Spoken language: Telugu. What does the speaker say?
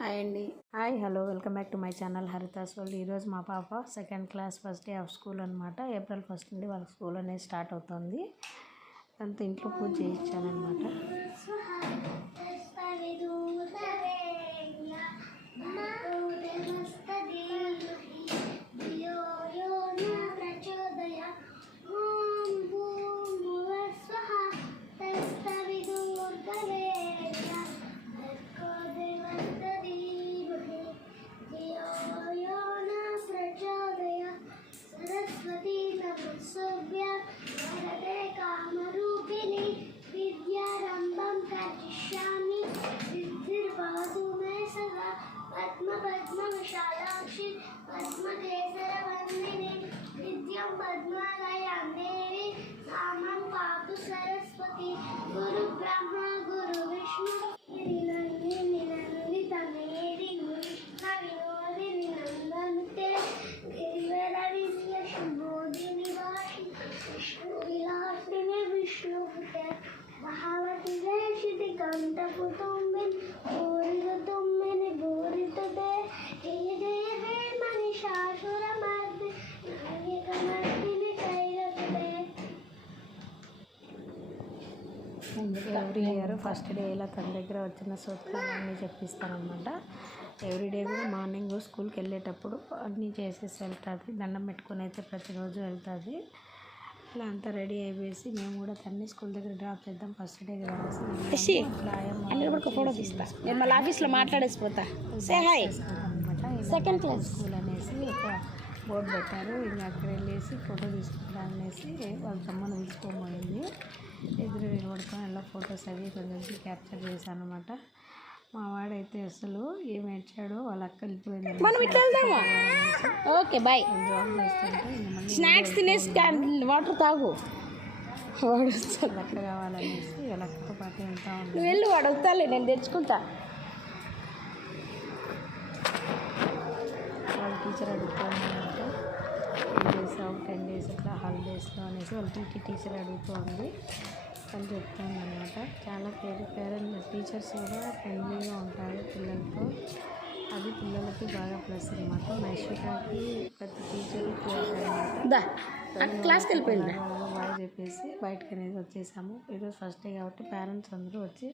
హాయ్ అండి. Hi hello welcome back to my channel Haritha's world. ఈరోజు మా పాప second class first day of school అనమాట. ఏప్రిల్ 1 నుండి వాళ్ళకి స్కూల్ అనేది స్టార్ట్ అవుతుంది. అంత ఇంట్లో పూజ చేయించానమాట. पद्मविशालाक्षि पद्मकेसरवन्दिनी नित्यं पद्मालयां देवी सामं पातु सरस्वती गुरुब्रह्मा गुरुविष्णु निनन्दितमेदि गुरुविष्णुविनोदिनि नन्दनुते गिरिवरविन्द्यशुभोदिनि वासि विष्णुविलासिनि विष्णुभुते महावति देशिति कण्ठकुटुम्बिन् भूरिगतुम्बिनि भूरितते जय जय हे महिषासुरमर्दिनि नायकमर्दिनि कैलसुते. ఎవ్రీ ఇయర్ ఫస్ట్ డే ఇలా తన దగ్గర వచ్చిన సూత్రాలు అన్నీ చెప్పిస్తానమాట. ఎవ్రీడే కూడా మార్నింగ్ స్కూల్కి వెళ్ళేటప్పుడు అన్నీ చేసేసి వెళ్తుంది. దండం పెట్టుకొని అయితే ప్రతిరోజు వెళ్తుంది. ఇలా అంతా రెడీ అయిపోయేసి మేము కూడా తన్ని స్కూల్ దగ్గర డ్రాప్ చేద్దాం ఫస్ట్ డే కదా ఆఫీస్లో మాట్లాడేసిపోతా సెకండ్ క్లాస్ స్కూల్ అనేసి ఒక బోర్డు పెట్టారు. ఇంకా అక్కడ వెళ్ళేసి ఫోటో తీసుకుంటా అనేసి వాళ్ళ తమ్మని పిలుచుకోబోయింది. ఎదురు నిలబడుకొని అలా ఫొటోస్ అవి కొంచెం క్యాప్చర్ చేశాను అనమాట. మా వాడైతే అసలు ఏమి ఏడ్చాడో వాళ్ళ అక్క వెళ్ళిపోయింది. Okay bye. జాబ్ చేస్తుంటే స్నాక్స్ తినేసి వాటర్ తాగు. వాడు అక్క కావాలనేసి వాళ్ళ అక్కతో పాటు వెళ్తా ఉంది. నువ్వు వెళ్ళి వాడు వస్తాలే, నేను తెచ్చుకుంటా. వాళ్ళ టీచర్ అడుగుతుందన్నమాట. 8 days 10 days అట్లా హాలిడేస్లో అనేసి వాళ్ళ టీచర్ అడుగుతుంది. అని చెప్తాను అనమాట. చాలా టీచర్స్ కూడా ఫ్రెండ్లీగా ఉంటారు పిల్లలతో. అది పిల్లలకి బాగా ప్లస్ అనమాట. నైషికాకి ప్రతి టీచరు క్లాస్కి వెళ్ళిపోయింది. బాగా చెప్పేసి బయటకు అనేది వచ్చేసాము. ఈరోజు ఫస్ట్ డే కాబట్టి పేరెంట్స్ అందరూ వచ్చి